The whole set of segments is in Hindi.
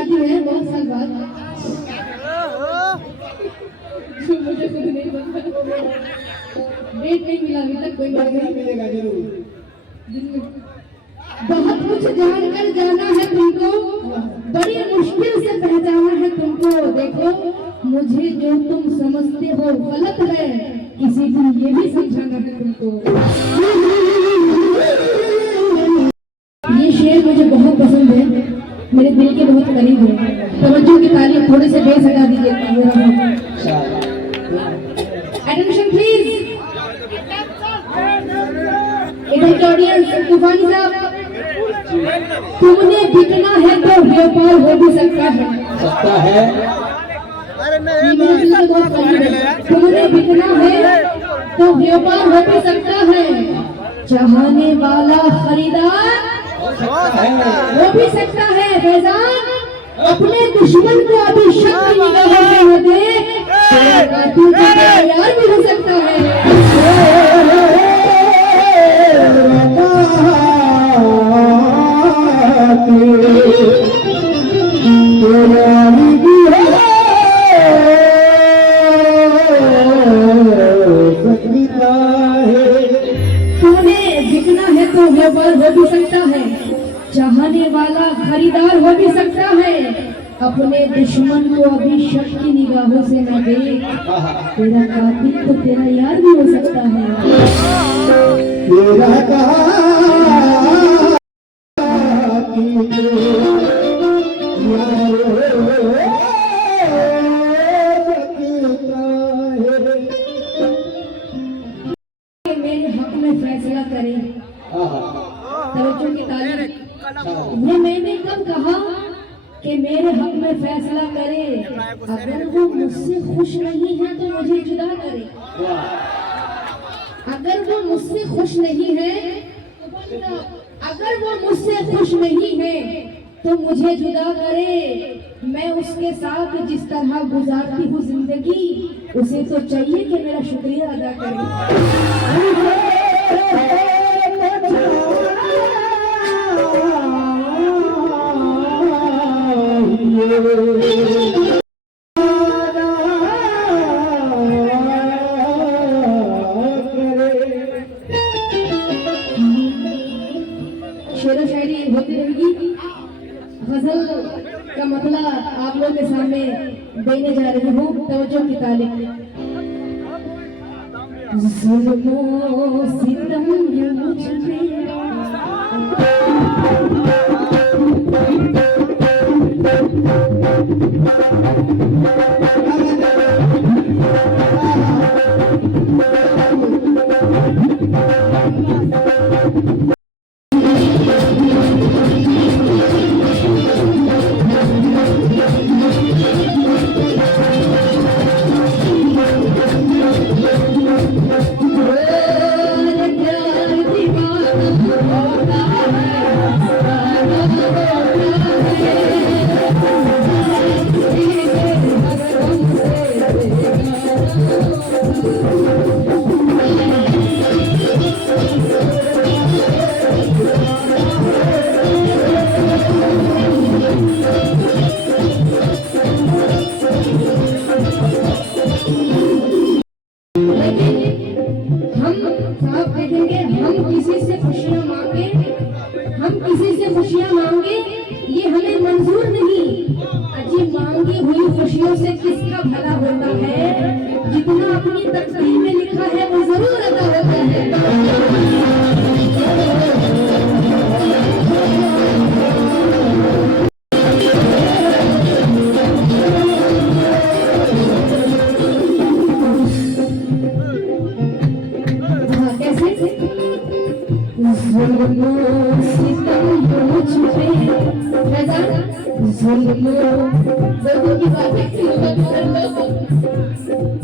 शादी है बहुत साल बाद। मुझे खुद नहीं पता, डेट नहीं मिला अभी तक। कोई बात नहीं, मिलेगा जरूर। बहुत कुछ जानकर जाना है तुमको, बड़ी मुश्किल से पहचाना है तुमको। देखो मुझे जो तुम समझते हो गलत है, किसी दिन ये भी समझाना है तुमको। ये शेर मुझे बहुत पसंद है, मेरे दिल के बहुत करीब है। तवज्जो की तारीफ थोड़े से बेस हटा दीजिए। अटेंशन प्लीज, इधर के ऑडियंस। तूफानी साहब, तुमने बिकना है तो व्यापार हो भी सकता है। तुमने बिकना है तो व्यापार हो भी सकता है। चाहने वाला खरीदार हो भी सकता है। फैजान, अपने दुश्मन को अभी शक की निगाहों में देख, तू तैयार भी हो सकता है। व्यापार हो भी सकता है, चाहने वाला खरीदार हो भी सकता है। अपने दुश्मन को अभी शक की निगाहों से न देख, तेरा कातिल तो तेरा यार भी हो सकता है। तेरा मेरे हक में फैसला करे। तवज्जो की तारीफ। ये मैंने कब कहा कि मेरे हक में फैसला करे? अगर वो मुझसे खुश नहीं है तो मुझे जुदा करे। अगर वो मुझसे खुश नहीं है, अगर वो मुझसे खुश नहीं है तो मुझे जुदा करे। मैं उसके साथ जिस तरह गुजारती हूँ जिंदगी, उसे तो चाहिए कि मेरा शुक्रिया अदा करे। शेरो शायरी होती रहेगी। गजल का मतलब आप लोगों के सामने देने जा रही हूँ। तवज्जो की तारीफ। जुल्मों सितम ये मुझ पे खुशियां मांगे, ये हमें मंजूर नहीं। अजीब मांगी हुई खुशियों से किसका भला होता है? जितना अपनी तकदीर में लिखा है वो जरूर अदा होता है।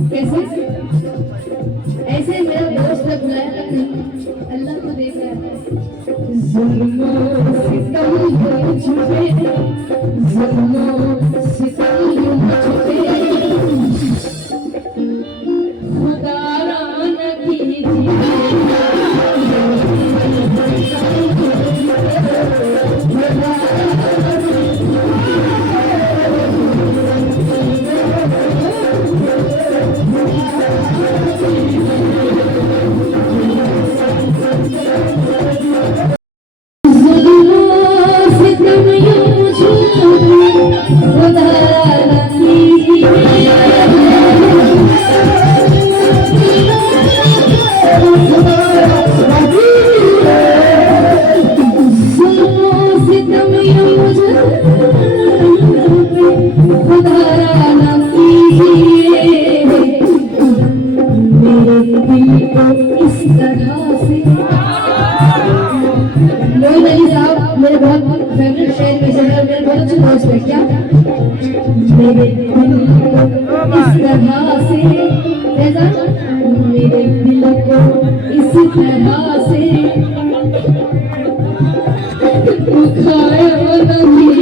कैसे ऐसे मेरा दोस्त ने बुलाया तक नहीं, अल्लाह को देख रहा है। मेरे बहुत फेवरेट शेर में से है, मेरे बहुत अच्छे दोस्त है। क्या मेरे दिल को इस तरह से मेरे दिल को इस तरह से दुखाया नहीं।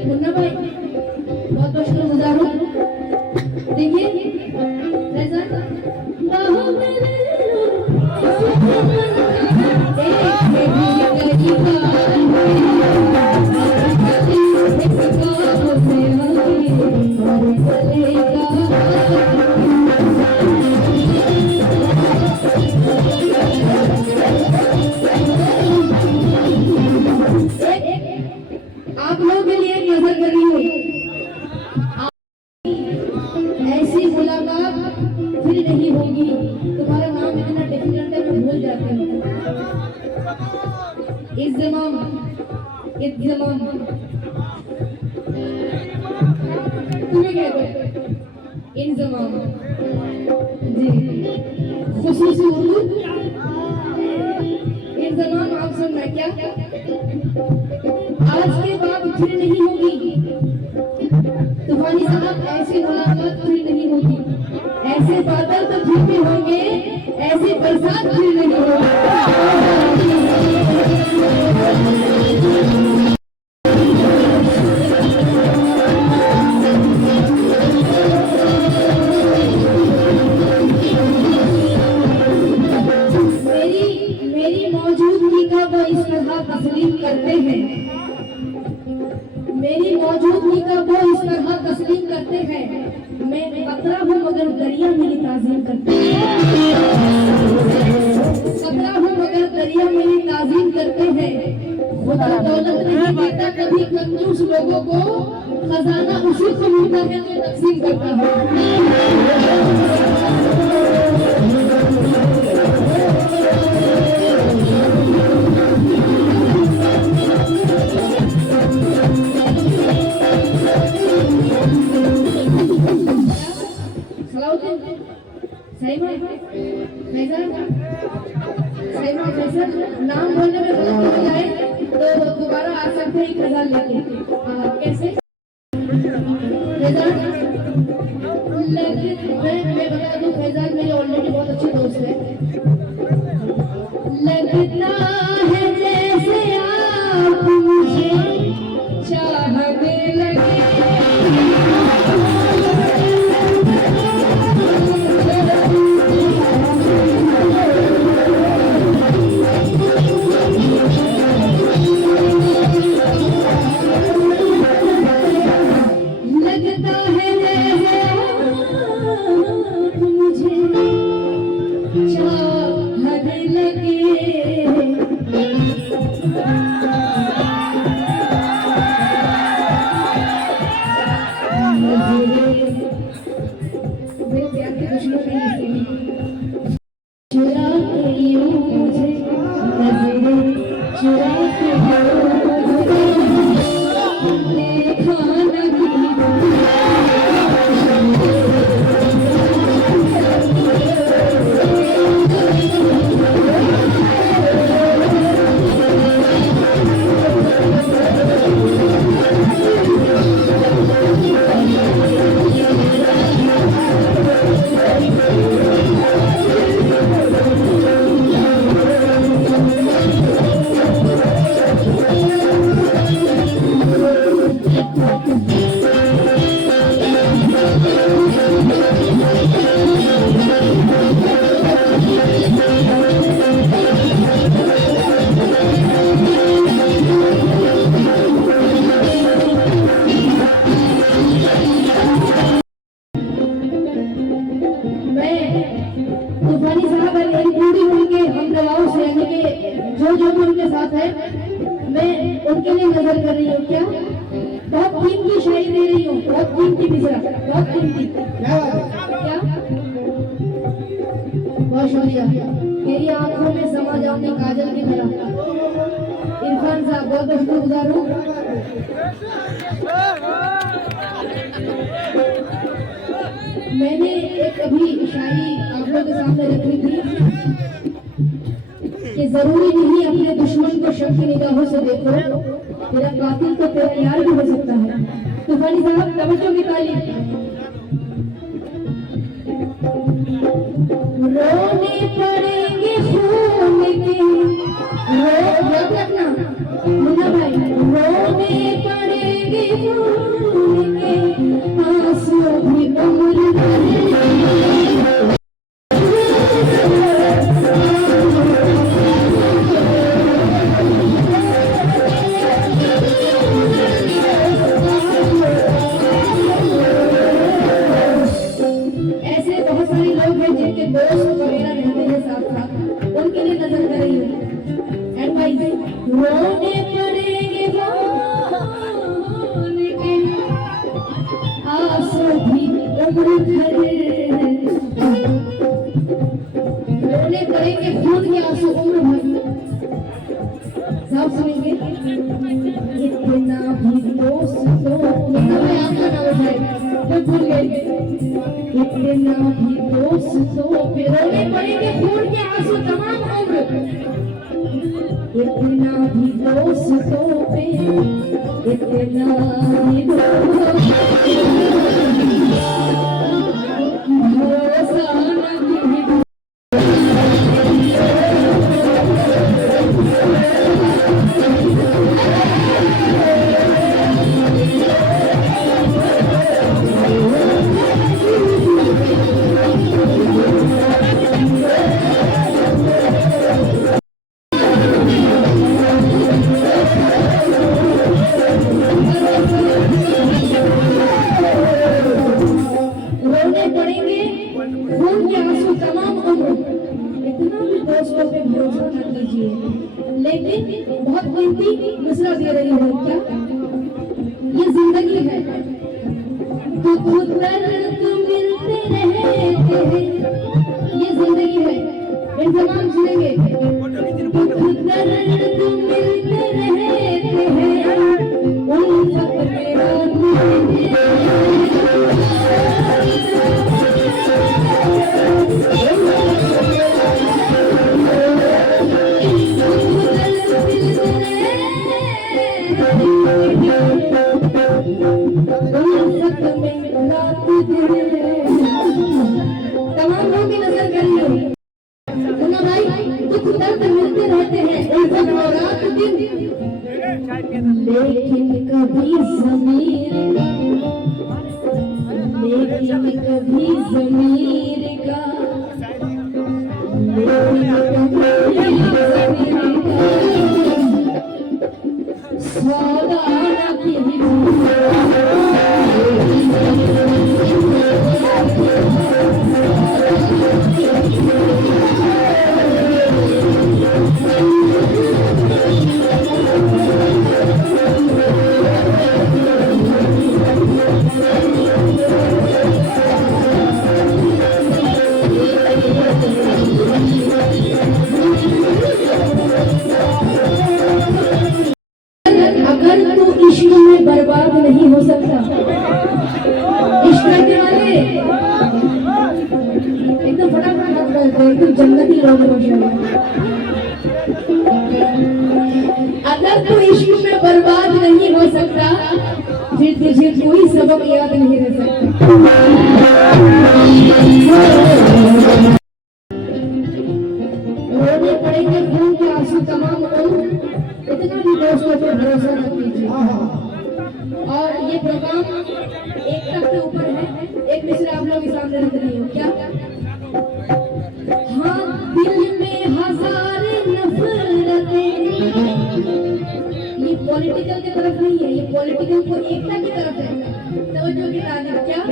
मुन्ना भाई बहुत बहुत शुक्रगुजार हूँ। देखिए आप लोगों के लिए एक नजर करी हूँ। ऐसी मुलाकात फिर नहीं होगी। तुम्हारा नाम इतना डिफिकल्ट है मैं भूल जाती हूँ। इंतजाम तुम्हें कहते हैं इंतजाम जी, खुसूसी उर्दू इंतजाम। आप सुनना क्या आज के बाद फिर नहीं होगी। तूफानी साहब ऐसी मुलाकात फिर नहीं होगी। ऐसे बादल तो फिर भी होंगे, ऐसी बरसात फिर नहीं होगी। मेरी मौजूदगी का वो इस तरह तस्लीम करते हैं। मेरी मौजूदगी का वो इस तरह तस्लीम करते हैं। मैं कतरा हूँ मगर दरिया मेरी ताजीम करते हैं। कतरा हूँ मगर दरिया मेरी ताजीम करते हैं। खुदा दौलत नहीं देता कभी कंजूस लोगों को, खजाना उसी को मिलता है जो तकसीम करता है। नाम बोलने में गलती हो जाए तो दोबारा आ सकते हैं 1000 लेके। कैसे मैं बता दूं, फैजान मेरे ऑलरेडी बहुत अच्छे दोस्त है। लगता है जैसे आप मुझे चाहने लगे। जो जो भी उनके साथ है मैं उनके लिए नजर कर रही हूँ। क्या बहुत कीमती शायरी दे रही हूँ, बहुत कीमती मिसरा, बहुत कीमती। क्या बहुत शुक्रिया। मेरी आंखों में समा जाऊंगी काजल की तरह। इरफान साहब बहुत बहुत शुक्रगुजार हूँ। मैंने एक अभी शायरी आप लोगों के सामने रखी थी कि जरूरी नहीं अपने दुश्मन को शक की निगाहों से देखो, तेरा कातिल तो तेरा यार भी हो सकता है। तूफानी साहब तवज्जो की तालीम। रोने पड़ेंगे खून के, याद रखना मुन्ना भाई, रोने पड़ेंगे खून के, आंसू भी उम्र भर। रोने पड़ेंगे आंसू भी उम्र भर, रोने पड़ेंगे खून के आंसू उम्र भर। सब सुनेंगे इतना भी दोस्तों, मैं आपका नाम उठाए तो भूल गए, इतना भी दोस्तों पे रोने पड़ेंगे खून के आंसू तमाम उम्र। इतना भी दोस्तों पे, इतना भी भरोसा नहीं। लेकिन बहुत कीमती मिसरा दे रही हूँ। क्या ये जिंदगी है, दुख दर्द मिलते रहते हैं, ये जिंदगी है। इंतजाम सुनेंगे, दुख दर्द मिलते रहते हैं, उल्फत में रोते तमाम लोगों की नजर करिए। मुन्ना भाई, दुख दर्द मिलते रहते हैं उल्फत और रात दिन, लेकिन कभी ज़मीर का, सौदा न किया। बर्बाद नहीं हो सकता। इश्क करने वाले एकदम फटाफट हाथ लगाते हैं, एकदम जन्नती लोग हैं। अगर तू इश्क में बर्बाद नहीं हो सकता, फिर तुझे कोई सबक याद नहीं रह सकता। रोने पड़ेंगे खून के आंसू तमाम उम्र, इतना भी दोस्तों पे भरोसा न कीजिए। और ये प्रोग्राम एक तक के ऊपर है, एक मिसरा आप लोगों के सामने रख रही हूँ। क्या हाँ, दिल में हजार नफरतें, ये पॉलिटिकल की तरफ नहीं है, ये पॉलिटिकल को एकता की तरफ है। तवज्जो की तारीफ। क्या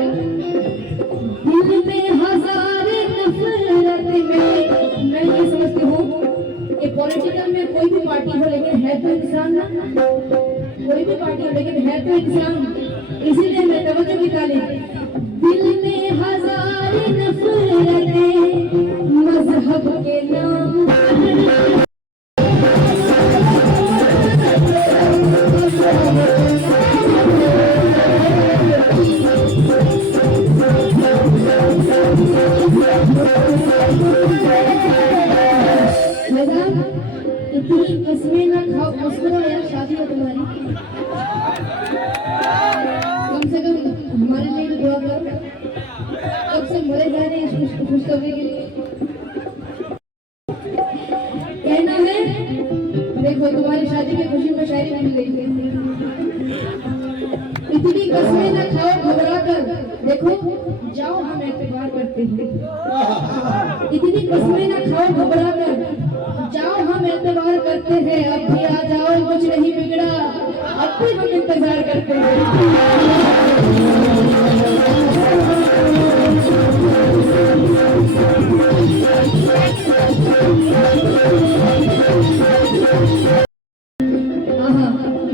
दिल में हजार नफरतें, मैं ये समझती हूँ कि पॉलिटिकल में कोई भी पार्टी हो, लेकिन है तो इंसान ना, कोई भी पार्टी हो, लेकिन है तो इंसान, इसीलिए मैं तवज्जो की तालीम। दिल में हजार नफरतें मजहब के नाम इतनी कस्में ना खाओ, मुस्कुराओ यार, शादी है तुम्हारी, कम से कम हमारे लिए भी दुआ करो। कब से मरे जा रहे हैं खुशखबरी के लिए। कहना है, देखो तुम्हारी शादी की खुशी में शायरी मिल गई। इतनी कस्में ना खाओ घबरा कर, देखो जाओ हम एतबार करते हैं। इतनी कस्में ना खाओ घबरा कर, जाओ हम एतबार करते हैं। अब भी आ जाओ, कुछ नहीं बिगड़ा, अब भी हम इंतजार करते हैं।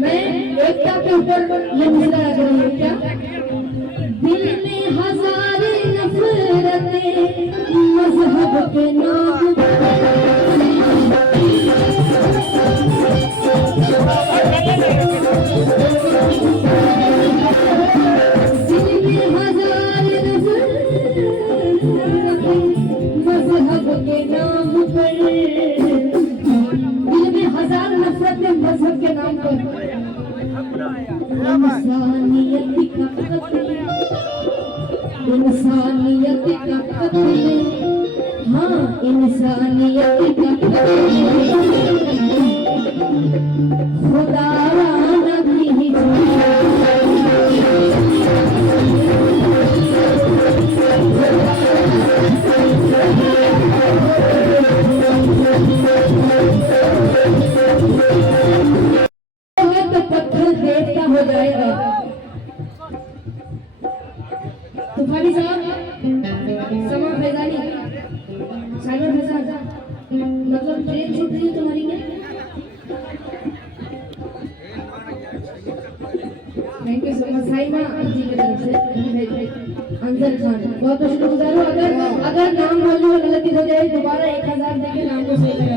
मैं एकता के ऊपर ये मिला कर रही हूँ, क्या दिल में हजार नफरतें मजहब के नाम मजहब के नाम पर इंसानियत का कत्ल, हाँ इंसानियत का कत्ल, खुदा नबी तो पत्थर देवता हो जाएगा। तूफानी साहब, समा फैजानी, साइमन फैजान, मतलब ट्रेन छूट रही है तुम्हारी क्या? Thank you so much Saima ji की तरफ से अंजल खान, बहुत बहुत शुक्रगुजार हूँ। अगर नाम बोलने में गलती हो जाए दोबारा 1000 देके नाम को सही करा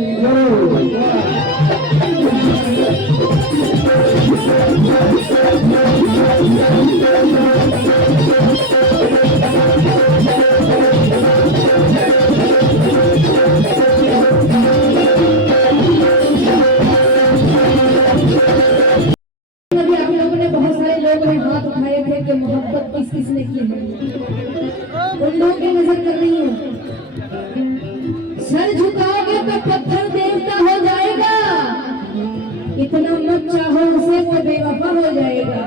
हाथ उठाए थे कि मोहब्बत किस किसने की है, उन लोगों की नजर कर रही हूँ। सर झुकाओगे तो पत्थर देवता हो जाएगा, इतना मत चाहो उसे वो बेवफा हो जाएगा।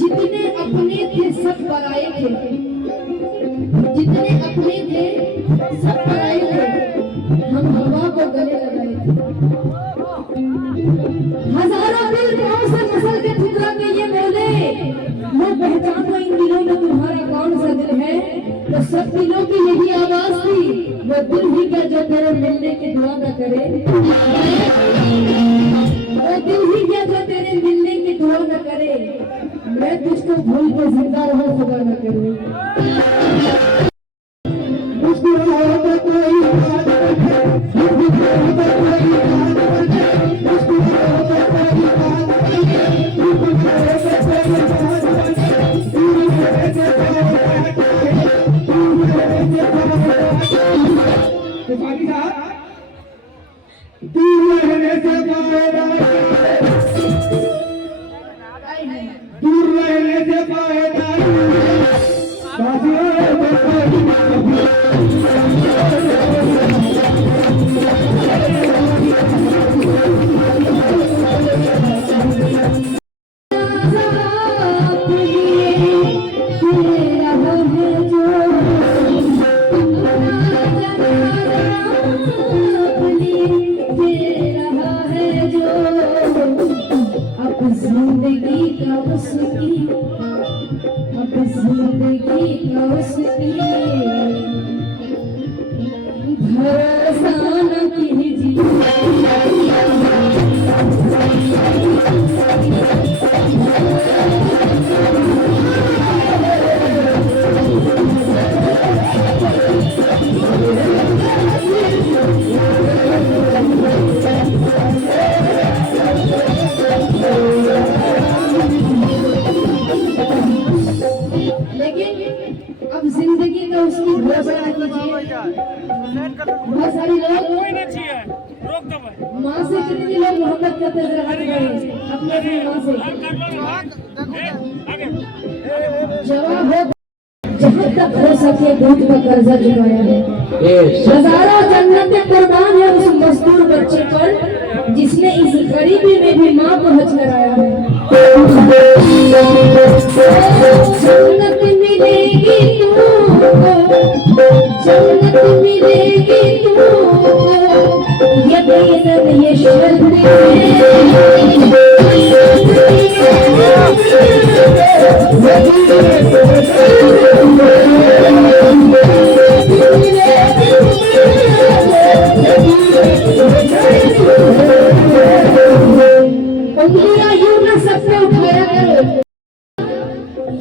जितने अपने थे सब पराए थे, जितने अपने थे सब पराए थे, हम हवा को गले लगाए थे। हजारों दिल पांव से मसल के ठुकरा के ये बोले, मैं पहचान लो इन दिलों में तुम्हारा कौन सा दिल है। तो सब दिलों की यही आवाज थी, वो दिल ही क्या जो तेरे मिलने की दुआ न करे, वो दिल ही क्या जो तेरे मिलने की दुआ न करे। मैं तुझको भूल के जिंदा रहूं, खुदा न करे। मुस्कुराओ तो कोई बात नहीं, मुस्कुराओ तो कोई बात नहीं, मुस्कुराओ तो कोई बात नहीं, मुस्कुराओ तो कोई बात नहीं, दूर रहने से बाकी साहब, दूर रहने से पाएगा। दोस्ती भरोसा न कीजिए। अब जिंदगी का उसकी भरोसा न कीजिए। बहुत सारे लोग माँ से कितने लोग मोहब्बत करते हैं अपने अपनी माँ से। जवाब हो जहाँ तक हो सके दूध का कर्जा चुकाया है। हजारों जन्नतें कुर्बान है उस मजदूर बच्चे पर जिसने इस गरीबी में भी माँ को हज कराया है। जन्नत मिलेगी तुमको, जन्नत मिलेगी तुमको, यकीनन ये शर्त उंगलियां यूं न सब पे उठाया करो,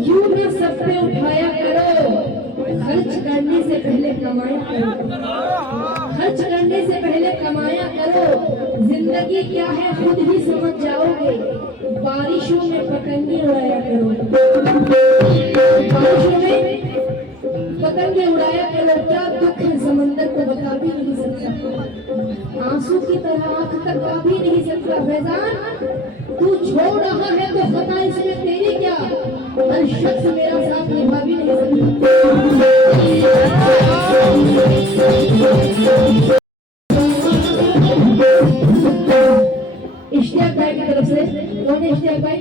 यूं न सब पे उठाया करो। खर्च करने से पहले कमाया करो, खर्च करने से पहले कमाया करो। जिंदगी क्या है खुद ही समझ जाओगे। बारिशों में पतंगे उड़ाया करो, बारिशों में पतंगे उड़ाया करो। क्या दुख है समंदर को बता भी नहीं सकता, आंसू की तरह आंख तक आ भी नहीं सकता। फैजान तू छोड़ रहा है तो खता इसमें तेरी क्या, हर शख्स मेरा साथ निभा भी नहीं सकता। इश्तियाक भाई की तरफ से कौन है इश्तियाक भाई?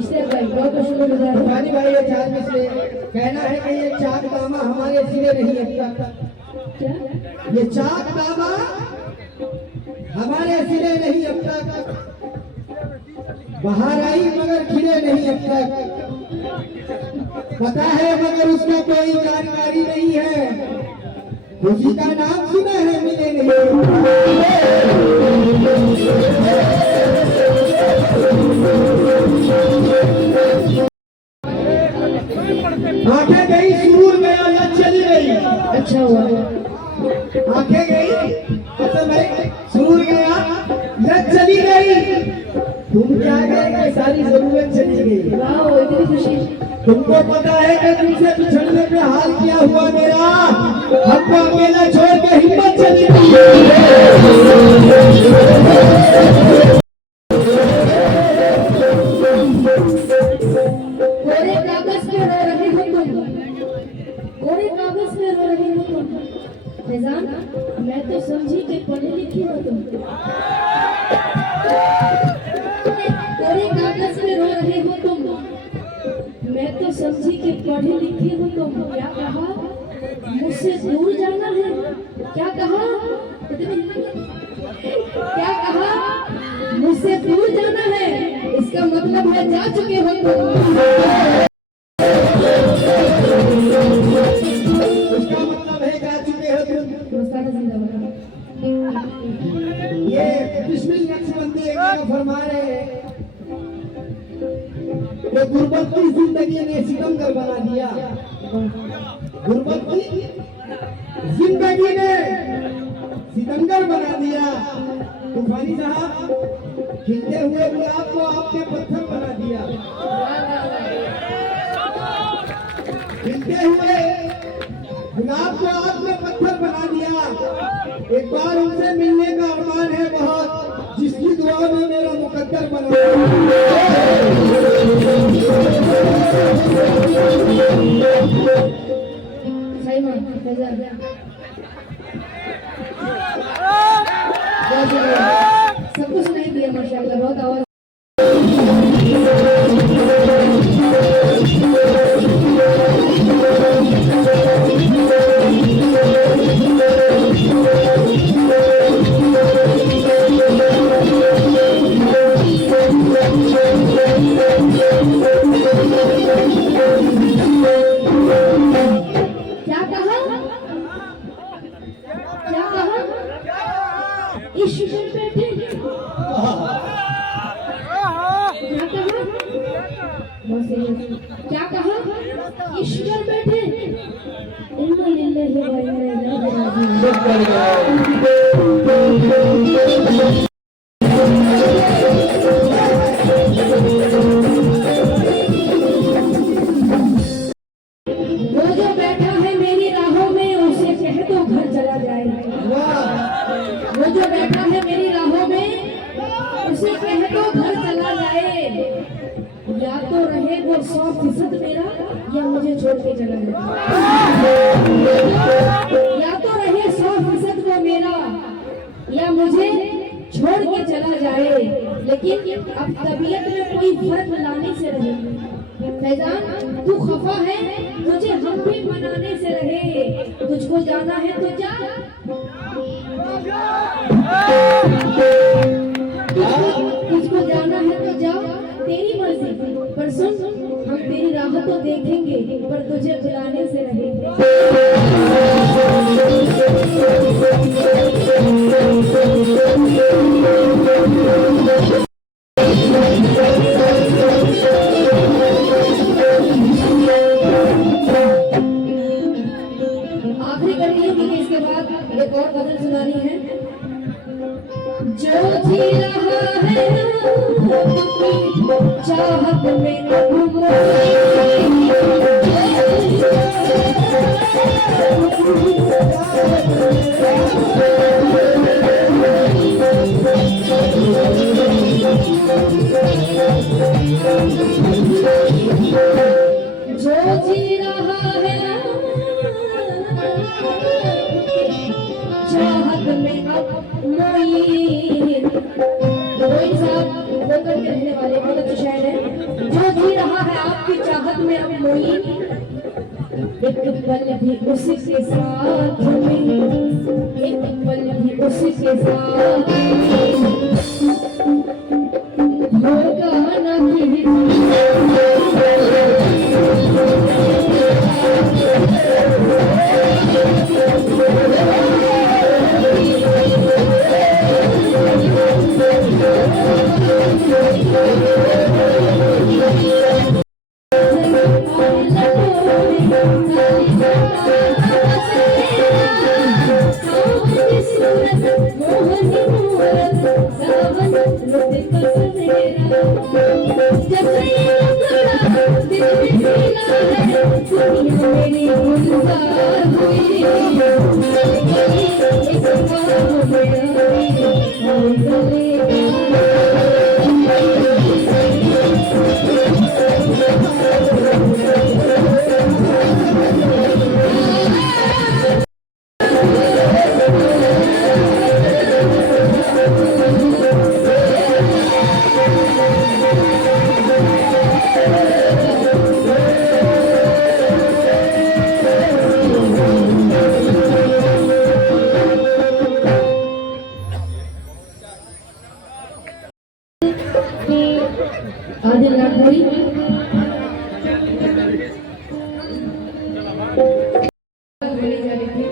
इश्तियाक भाई बहुत बहुत शुक्रिया भाई। ये चार में से कहना है कि ये चाक दामा हमारे सिरे नहीं अटका। क्या ये चाक दामा हमारे सिरे नहीं अटका, बाहर आई मगर खिले नहीं अटका। पता है मगर उसका कोई जानकारी नहीं है, खुशी का नाम सुना है मिले नहीं। आंखें गई सुरूर गया या चली गई। अच्छा हुआ आंखें गई मतलब भाई सुरूर गया या चली गई। तुम क्या गए सारी जरूरत चली गई। वाह इतनी खुशी। तुमको पता है कि तुमसे बिछड़ने पे हाल क्या हुआ मेरा, हमको अकेला छोड़ के हिम्मत चली कोरे कागज पे रो रहे हो तुम, कोरे कागज पे रो रहे हो तुम। फैजान मैं तो समझी कि पढ़ी लिखी हो तुम। कोरे कागज पे रो रहे हो तुम, मैं तो समझी कि पढ़ी लिखी हो तुम। क्या कहा मुझसे दूर जाना है, क्या कहा क्या कहा मुझसे दूर जाना है। इसका मतलब है जा चुके हो तुम। उसका मतलब है जा चुके हो तुम। ये बिस्मिल नक्शबंदी एक फरमा रहे हैं कि गुर्बत की जिंदगी ने सितमगर बना दिया, गुर्बत की जिंदगी ने सितमगर बना दिया। तूफानी साहब खिलते हुए गुलाब को आपने पत्थर बना दिया, खिलते हुए गुलाब को आपने पत्थर बना दिया। एक बार उनसे मिलने का अरमान है बहुत, जिसकी दुआ में मेरा मुकद्दर बना। सब कुछ नहीं दिया माशाल्लाह, बहुत आवाज। बहुत serious। क्या कहा? ईश्वर बैठे। इन्ना लिल्लाहि व इन्ना इलैहि राजिऊन। वो जो बैठा है मेरी राहों में उसे कह दो घर चला जाए। वो जो बैठा है मेरी राहों में उसे कह दो घर चला जाए। या तो रहे वो 100% मेरा या मुझे छोड़ के चला जाए। या तो रहे 100% वो मेरा या मुझे छोड़ के चला जाए। लेकिन अब तबीयत में कोई फर्क लाने से रहे। फैजान तू खफा है, तुझे हम भी मनाने से रहे। तुझको जाना है तो जा, तुझको जाना है तो जा, तेरी मर्जी। पर सुन, हम तेरी राह तो देखेंगे पर तुझे बुलाने से रहे। आखिरी करनी है क्योंकि इसके बाद एक और गजल सुनानी है। जो जी रहा है चाहत में जो जी रहा है चाहत में अब मोइन साहब होकर के रहने वाले बहुत अच्छे शायर हैं। जो जी रहा है आपकी चाहत में अब मोइन, एक पल भी उसके साथ में, एक पल भी उसके साथ होगा नहीं। आदिल नागपुरी बोली जा रही थी।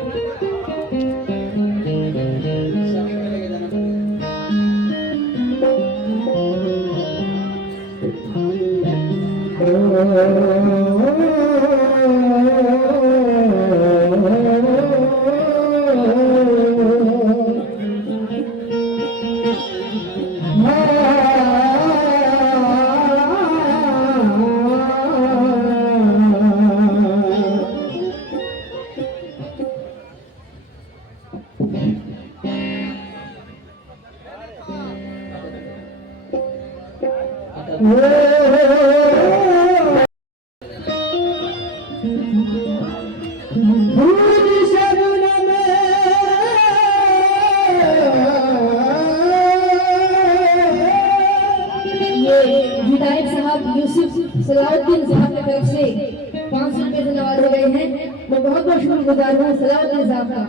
विधायक साहब यूसुफ सलाउद्दीन साहब की तरफ से 500 रुपए से नवाजे गए हैं। मैं बहुत बहुत शुक्रगुजार हूँ सलाउद्दीन साहब का।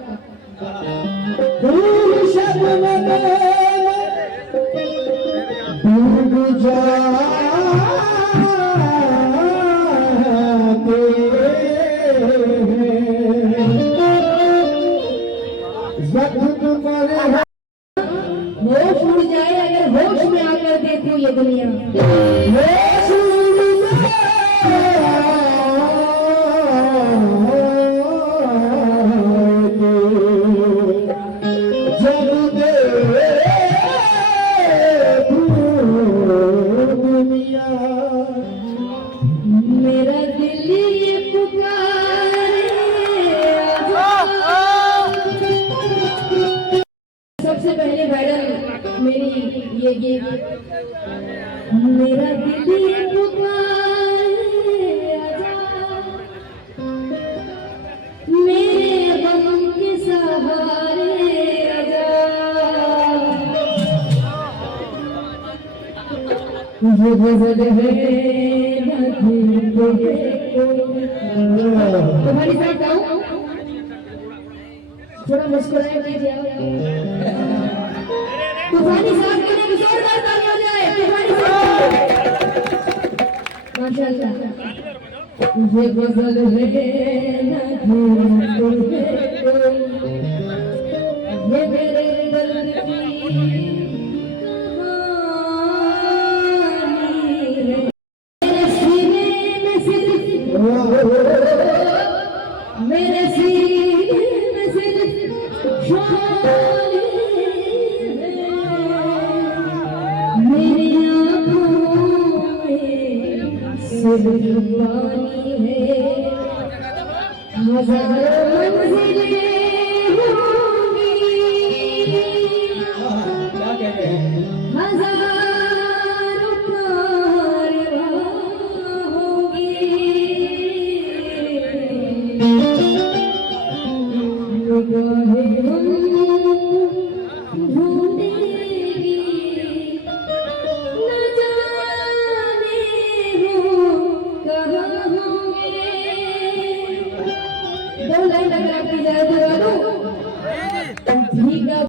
होश उड़ जाए अगर होश में आकर देखो ये दुनिया। मेरा दिल ये पुकारे आजा। सबसे पहले वायरल मेरी ये गीत, मेरा दिल ये पुकारे आजा, मेरे गम के सहारे आजा। ये गजल है तुम्हारी साथ गाऊं, थोड़ा मुस्कुराए कीजिए। तूफानी साथ के लिए जोरदार ताली हो जाए। तूफानी साथ माशाल्लाह। ये गजल है ना तुम्हें कोई, ये मेरे दिल की मेरे सीने में सिर्फ शान है, मेरी आँखों में सिर्फ पानी है। हजारों मंजिलें होंगी, हजारों कारवां होंगी, निगाहें हम ढूंढेंगी, न जाने हो कहाँ होंगे। दो लाइन अगर आपकी जाए तो गानो भीगा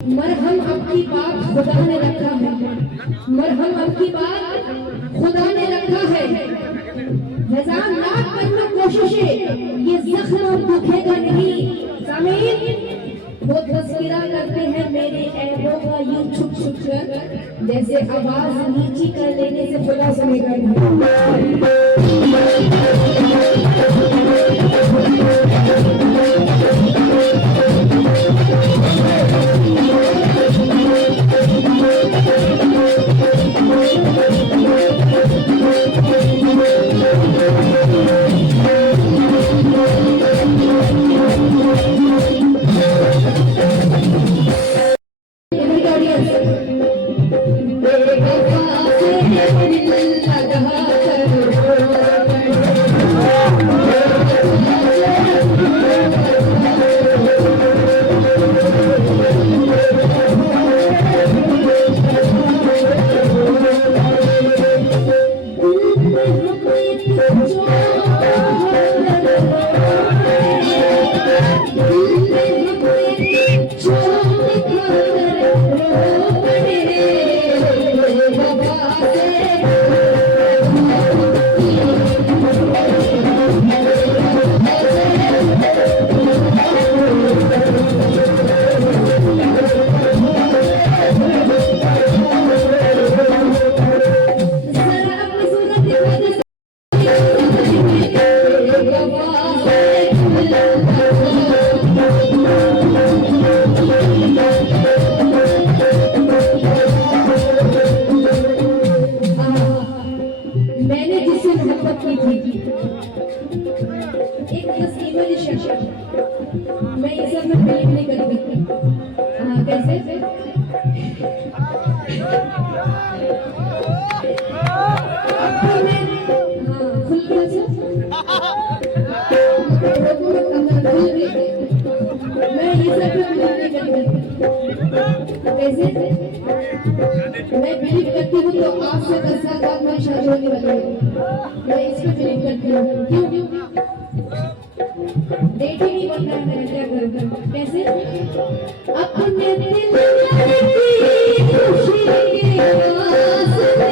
मरहम आपकी बात खुदा ने रखा है, मरहम आपकी बात खुदा ने रखा है। हजार लाख कर लो कोशिशें, ये जख्म दुखेगा नहीं। सामीन वो तस्करा करते हैं मेरे ऐबों का यूं छुप छुप कर, जैसे आवाज नीची कर लेने से खुदा सुनेगा कैसे? मैं बिलीव करती हूँ तो आज से 10 साल बाद मेरी शादी होने वाली है। मैं इस पे बिलीव करती हूँ। क्यों? डेट ही नहीं बनना है मेरा, क्या करूँ? कैसे? अपने दिल की खुशी के वास्ते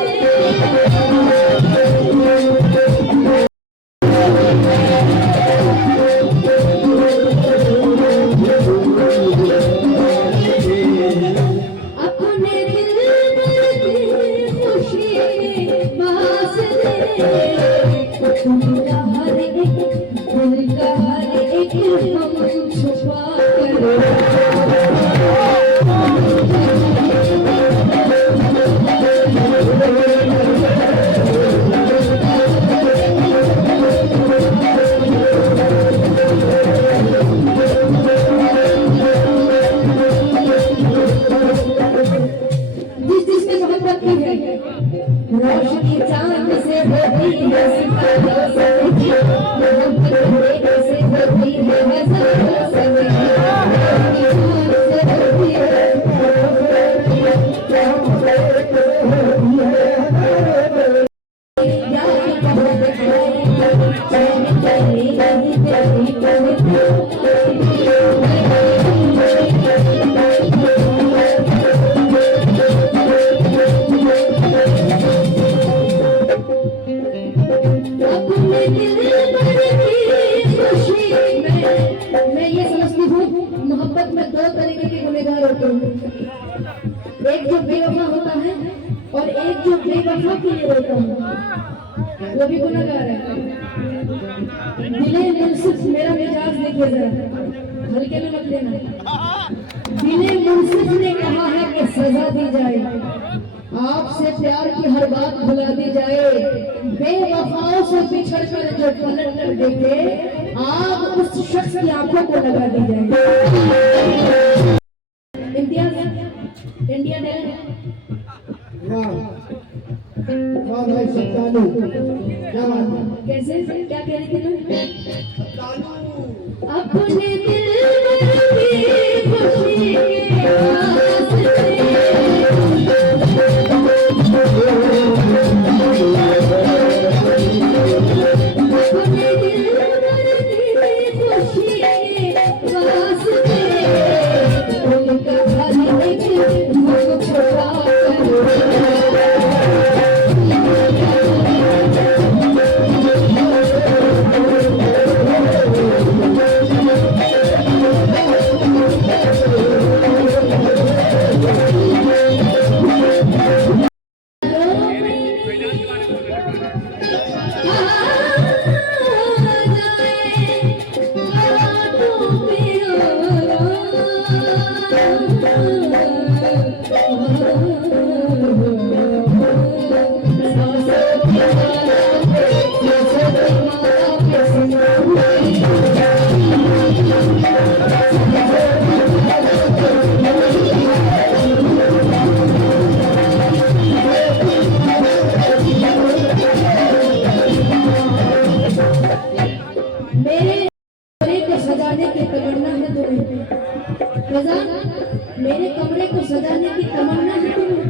रोशनी चांद से होती है, सितारों से मोहब्बत से होती है, नज़रों से होती है। मैं ये समझती हूँ मोहब्बत में दो तरीके के गुनहगार होते हैं, एक जो बेवफा होता है और एक जो बेवफा के लिए रोता है, वो भी गुनहगार है। दिले मुंसिफ मेरा मिजाज देखिए जरा, हल्के में मत लेना। दिले मुंसिफ ने कहा है कि सजा दी जाए, आपसे प्यार की हर बात भुला दी जाए, बेवफाओं से बिछड़ कर जो पलट कर देखे, आप उस शख्स की आंखों को लगा दी जाए। इंडिया इंडिया वाह वाह भाई सत्तालू, क्या बात है? कैसे? क्या कह रही थी तुम? सत्तालू अपने दिल की खुशी के वास्ते मेरे कमरे को सजाने की तमन्ना है तुम्हें।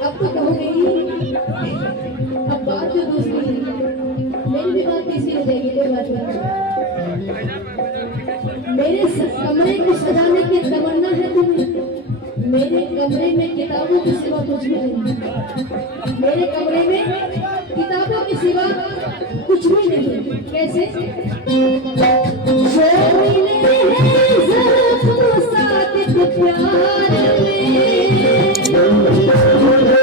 अब तो कहोगे ही, अब बात जो दूसरी है, मेरी भी बात तीसरी हो जाएगी। कोई बात नहीं, मेरे कमरे को सजाने की तमन्ना है तुम्हें। मेरे कमरे में किताबों के सिवा कुछ भी नहीं। मेरे कमरे में किताबों के सिवा कुछ भी नहीं। कैसे? प्यार में